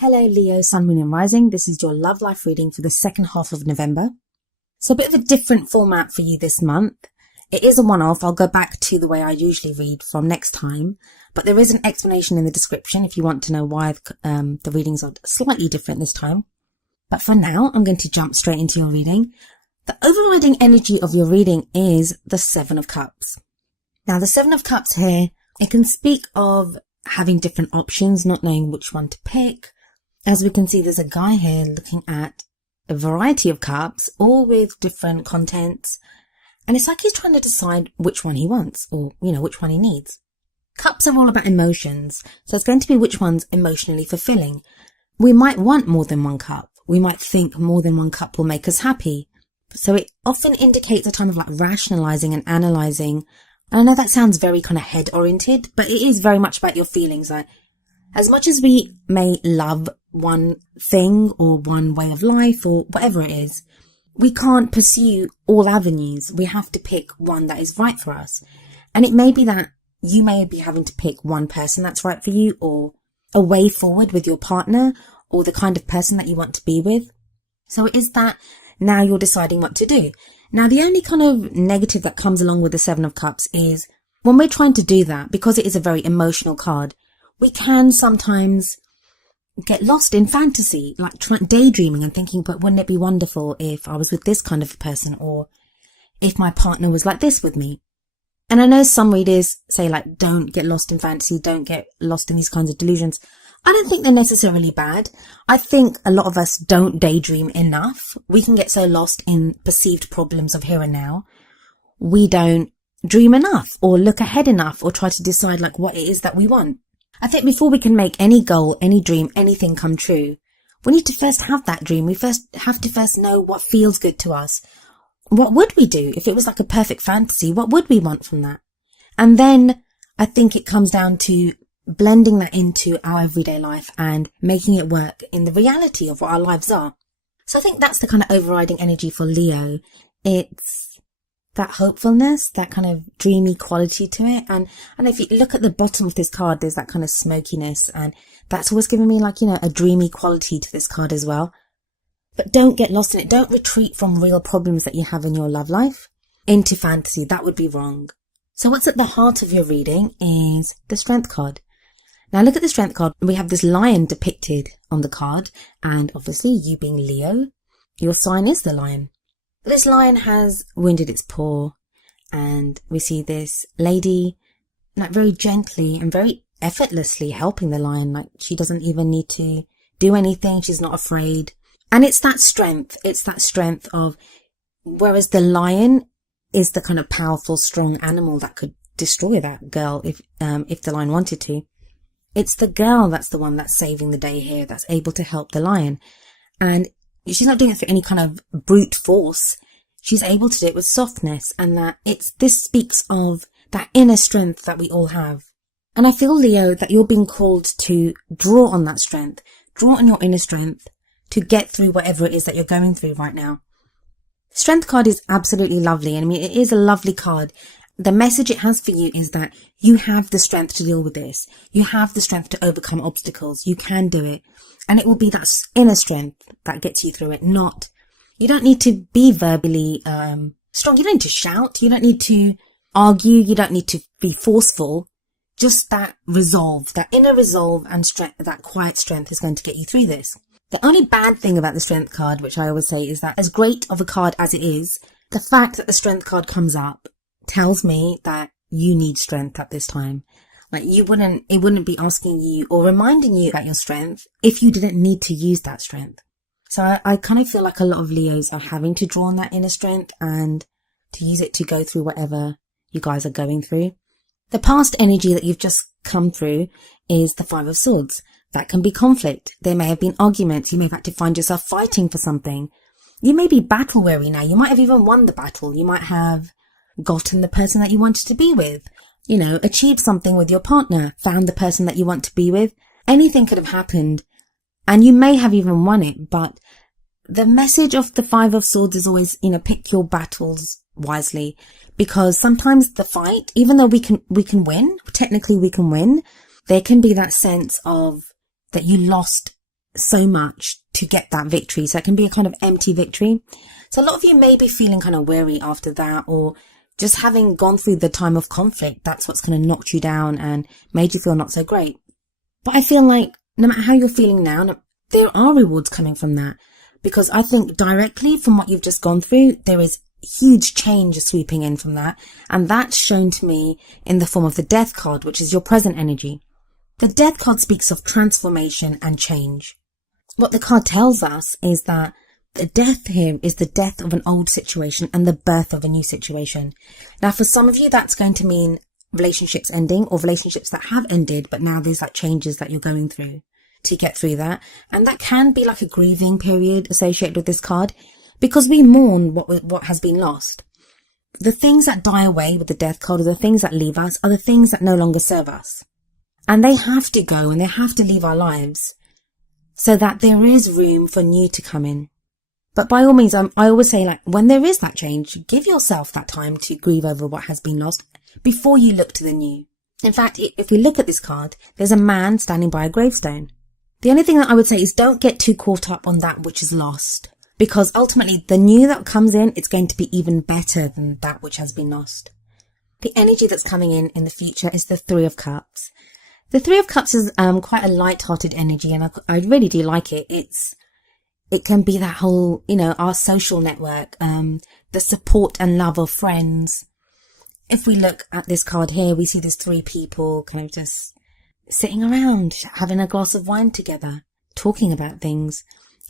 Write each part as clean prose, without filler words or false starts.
Hello Leo, Sun, Moon and Rising. This is your love life reading for the second half of November. So a bit of a different format for you this month. It is a one-off. I'll go back to the way I usually read from next time. But there is an explanation in the description if you want to know why the readings are slightly different this time. But for now, I'm going to jump straight into your reading. The overriding energy of your reading is the Seven of Cups. Now the Seven of Cups here, it can speak of having different options, not knowing which one to pick. As we can see, there's a guy here looking at a variety of cups, all with different contents. And it's like he's trying to decide which one he wants or, which one he needs. Cups are all about emotions. So it's going to be which one's emotionally fulfilling. We might want more than one cup. We might think more than one cup will make us happy. So it often indicates a time of rationalizing and analyzing. And I know that sounds very kind of head oriented, but it is very much about your feelings. As much as we may love one thing or one way of life or whatever it is, we can't pursue all avenues. We have to pick one that is right for us. And it may be that you may be having to pick one person that's right for you, or a way forward with your partner, or the kind of person that you want to be with. So it is that now you're deciding what to do. Now the only kind of negative that comes along with the Seven of Cups is when we're trying to do that, because it is a very emotional card, we can sometimes get lost in fantasy, like daydreaming and thinking, but wouldn't it be wonderful if I was with this kind of a person, or if my partner was like this with me? And I know some readers say don't get lost in fantasy, don't get lost in these kinds of delusions. I don't think they're necessarily bad. I think a lot of us don't daydream enough. We can get so lost in perceived problems of here and now. We don't dream enough or look ahead enough or try to decide what it is that we want. I think before we can make any goal, any dream, anything come true, we need to first have that dream. We have to know what feels good to us. What would we do if it was like a perfect fantasy? What would we want from that? And then I think it comes down to blending that into our everyday life and making it work in the reality of what our lives are. So I think that's the kind of overriding energy for Leo. It's that hopefulness, that kind of dreamy quality to it. And if you look at the bottom of this card, there's that kind of smokiness, and that's always given me a dreamy quality to this card as well. But don't get lost in it. Don't retreat from real problems that you have in your love life into fantasy. That would be wrong. So what's at the heart of your reading is the Strength card. Now look at the Strength card. We have this lion depicted on the card, and obviously you being Leo, your sign is the lion. This lion has wounded its paw, and we see this lady very gently and very effortlessly helping the lion. She doesn't even need to do anything. She's not afraid. And it's that strength. It's that strength of, whereas the lion is the kind of powerful, strong animal that could destroy that girl if the lion wanted to. It's the girl that's the one that's saving the day here, that's able to help the lion. And she's not doing it for any kind of brute force. She's able to do it with softness, and this speaks of that inner strength that we all have. And I feel, Leo, that you're being called to draw on that strength, draw on your inner strength to get through whatever it is that you're going through right now. The Strength card is absolutely lovely. And it is a lovely card. The message it has for you is that you have the strength to deal with this. You have the strength to overcome obstacles. You can do it. And it will be that inner strength that gets you through it. You don't need to be verbally strong. You don't need to shout. You don't need to argue. You don't need to be forceful. Just that resolve, that inner resolve and strength, that quiet strength is going to get you through this. The only bad thing about the Strength card, which I always say, is that as great of a card as it is, the fact that the Strength card comes up tells me that you need strength at this time. It wouldn't be asking you or reminding you about your strength if you didn't need to use that strength. So I kind of feel like a lot of Leos are having to draw on that inner strength and to use it to go through whatever you guys are going through. The past energy that you've just come through is the Five of Swords. That can be conflict. There may have been arguments. You may have had to find yourself fighting for something. You may be battle weary now. You might have even won the battle. You might have gotten the person that you wanted to be with. Achieved something with your partner, found the person that you want to be with. Anything could have happened, and you may have even won it. But the message of the Five of Swords is always, pick your battles wisely, because sometimes the fight, even though we can win, technically we can win, there can be that sense of that you lost so much to get that victory. So it can be a kind of empty victory. So a lot of you may be feeling kind of weary after that, or just having gone through the time of conflict. That's what's kind of knocked you down and made you feel not so great. But I feel like no matter how you're feeling now, there are rewards coming from that. Because I think directly from what you've just gone through, there is huge change sweeping in from that. And that's shown to me in the form of the Death card, which is your present energy. The Death card speaks of transformation and change. What the card tells us is that the death here is the death of an old situation and the birth of a new situation. Now, for some of you, that's going to mean relationships ending, or relationships that have ended, but now there's like changes that you're going through to get through that. And that can be like a grieving period associated with this card, because we mourn what has been lost. The things that die away with the Death card, or the things that leave us, are the things that no longer serve us. And they have to go, and they have to leave our lives so that there is room for new to come in. But by all means, I always say, like, when there is that change, give yourself that time to grieve over what has been lost before you look to the new. In fact, if we look at this card, there's a man standing by a gravestone. The only thing that I would say is don't get too caught up on that which is lost, because ultimately the new that comes in, it's going to be even better than that which has been lost. The energy that's coming in the future is the Three of Cups. The Three of Cups is quite a light-hearted energy, and I really do like it. It can be that whole, our social network, the support and love of friends. If we look at this card here, we see there's three people kind of just sitting around, having a glass of wine together, talking about things.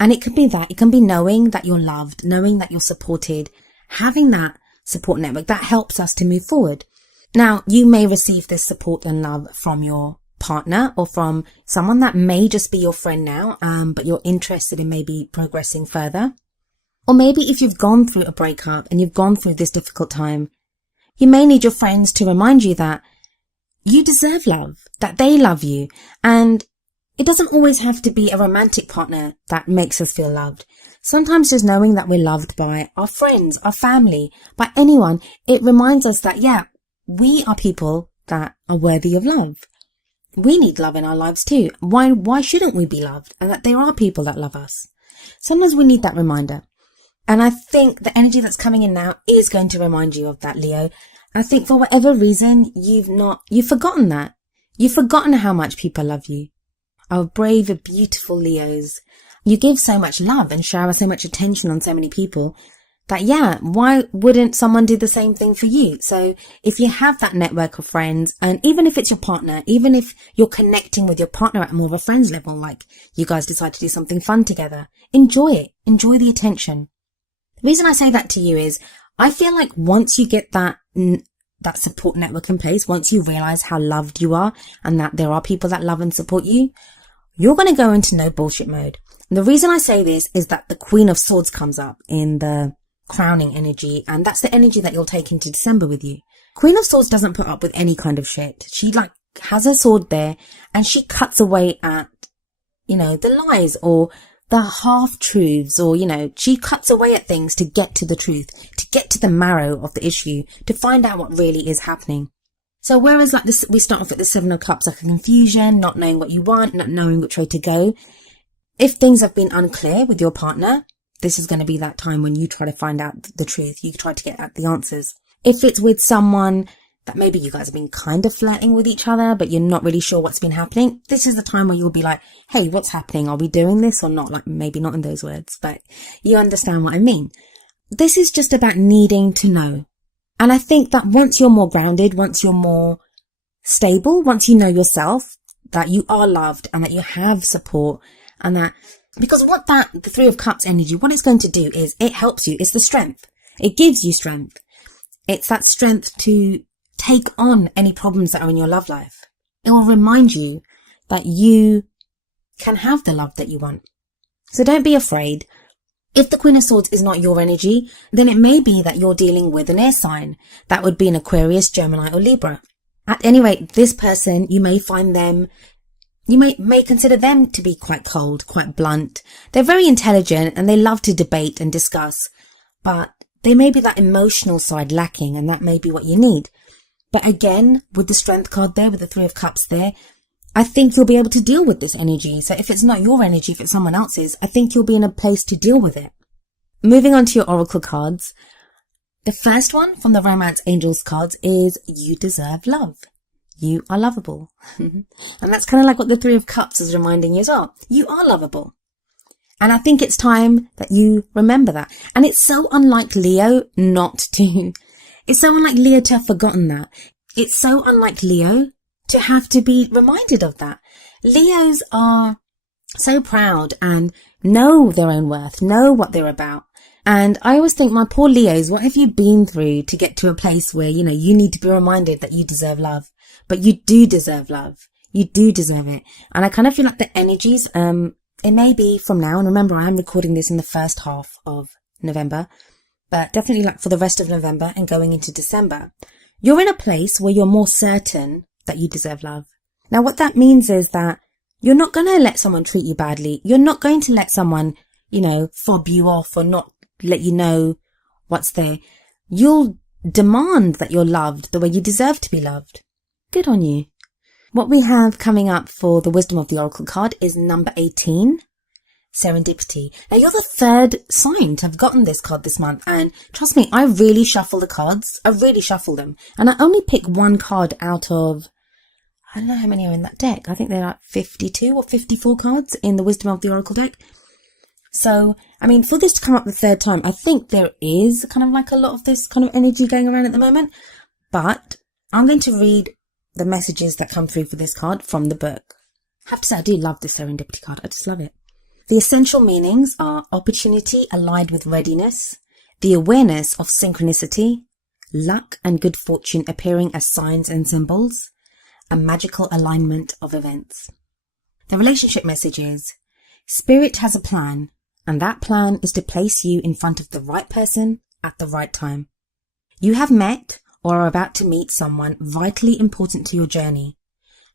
And it can be that. It can be knowing that you're loved, knowing that you're supported, having that support network that helps us to move forward. Now, you may receive this support and love from your partner, or from someone that may just be your friend now, but you're interested in maybe progressing further. Or maybe if you've gone through a breakup and you've gone through this difficult time, you may need your friends to remind you that you deserve love, that they love you. And it doesn't always have to be a romantic partner that makes us feel loved. Sometimes just knowing that we're loved by our friends, our family, by anyone, it reminds us that, yeah, we are people that are worthy of love. We need love in our lives too. Why shouldn't we be loved? And that there are people that love us. Sometimes we need that reminder. And I think the energy that's coming in now is going to remind you of that, Leo. I think for whatever reason, you've forgotten that. You've forgotten how much people love you. Our brave, beautiful Leos. You give so much love and shower so much attention on so many people that, yeah, why wouldn't someone do the same thing for you? So if you have that network of friends, and even if it's your partner, even if you're connecting with your partner at more of a friends level, like you guys decide to do something fun together, enjoy it. Enjoy the attention. The reason I say that to you is I feel like once you get that support network in place, once you realize how loved you are and that there are people that love and support you, you're going to go into no bullshit mode. And the reason I say this is that the Queen of Swords comes up in the crowning energy, and that's the energy that you'll take into December with you. Queen of Swords doesn't put up with any kind of shit. She has her sword there, and she cuts away at, the lies or the half-truths, or, she cuts away at things to get to the truth, to get to the marrow of the issue, to find out what really is happening. So whereas like this, we start off with the Seven of Cups, like a confusion, not knowing what you want, not knowing which way to go. If things have been unclear with your partner, this is going to be that time when you try to find out the truth. You try to get at the answers. If it's with someone that maybe you guys have been kind of flirting with each other, but you're not really sure what's been happening, this is the time where you'll be like, hey, what's happening? Are we doing this or not? Like, maybe not in those words, but you understand what I mean. This is just about needing to know. And I think that once you're more grounded, once you're more stable, once you know yourself, that you are loved and that you have support, and that, because the Three of Cups energy, what it's going to do is it helps you. It's the strength. It gives you strength. It's that strength to take on any problems that are in your love life. It will remind you that you can have the love that you want. So don't be afraid. If the Queen of Swords is not your energy, then it may be that you're dealing with an air sign. That would be an Aquarius, Gemini, or Libra. At any rate, this person, you may find them, you may consider them to be quite cold, quite blunt. They're very intelligent and they love to debate and discuss, but they may be that emotional side lacking, and that may be what you need. But again, with the Strength card there, with the Three of Cups there, I think you'll be able to deal with this energy. So if it's not your energy, if it's someone else's, I think you'll be in a place to deal with it. Moving on to your oracle cards. The first one from the Romance Angels cards is you deserve love. You are lovable. And that's kind of like what the Three of Cups is reminding you as well. You are lovable. And I think it's time that you remember that. And it's so unlike Leo not to. It's so unlike Leo to have forgotten that. It's so unlike Leo to have to be reminded of that. Leos are so proud and know their own worth, know what they're about. And I always think, my poor Leos, what have you been through to get to a place where, you need to be reminded that you deserve love? But you do deserve love. You do deserve it. And I kind of feel like the energies, it may be from now, and remember I am recording this in the first half of November, but definitely like for the rest of November and going into December, you're in a place where you're more certain that you deserve love. Now what that means is that you're not going to let someone treat you badly. You're not going to let someone, fob you off or not let you know what's there. You'll demand that you're loved the way you deserve to be loved. Good on you. What we have coming up for the Wisdom of the Oracle card is number 18, Serendipity. Now you're the third sign to have gotten this card this month, and trust me, I really shuffle the cards. I really shuffle them, and I only pick one card out of, I don't know how many are in that deck. I think they're like 52 or 54 cards in the Wisdom of the Oracle deck. So, for this to come up the third time, I think there is kind of like a lot of this kind of energy going around at the moment, but I'm going to read the messages that come through for this card from the book. I have to say, I do love this Serendipity card. I just love it. The essential meanings are opportunity allied with readiness, the awareness of synchronicity, luck and good fortune appearing as signs and symbols, a magical alignment of events. The relationship message is, Spirit has a plan, and that plan is to place you in front of the right person at the right time. You have met or are about to meet someone vitally important to your journey.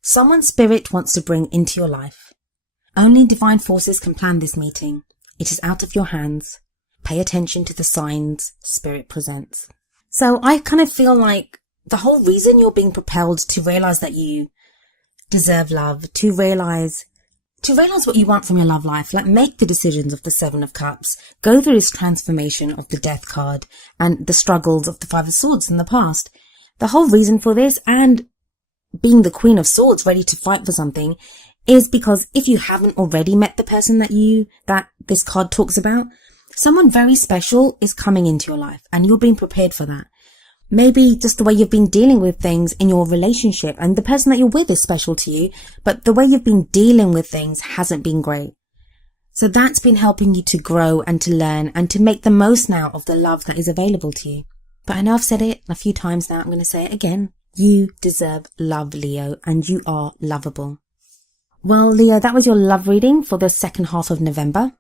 Someone Spirit wants to bring into your life. Only divine forces can plan this meeting. It is out of your hands. Pay attention to the signs Spirit presents. So I kind of feel like the whole reason you're being propelled to realize that you deserve love, to realize what you want from your love life, like make the decisions of the Seven of Cups, go through this transformation of the Death card and the struggles of the Five of Swords in the past. The whole reason for this, and being the Queen of Swords ready to fight for something, is because if you haven't already met the person that this card talks about, someone very special is coming into your life and you're being prepared for that. Maybe just the way you've been dealing with things in your relationship, and the person that you're with is special to you, but the way you've been dealing with things hasn't been great. So that's been helping you to grow and to learn and to make the most now of the love that is available to you. But I know I've said it a few times now, I'm going to say it again. You deserve love, Leo, and you are lovable. Well, Leo, that was your love reading for the second half of November.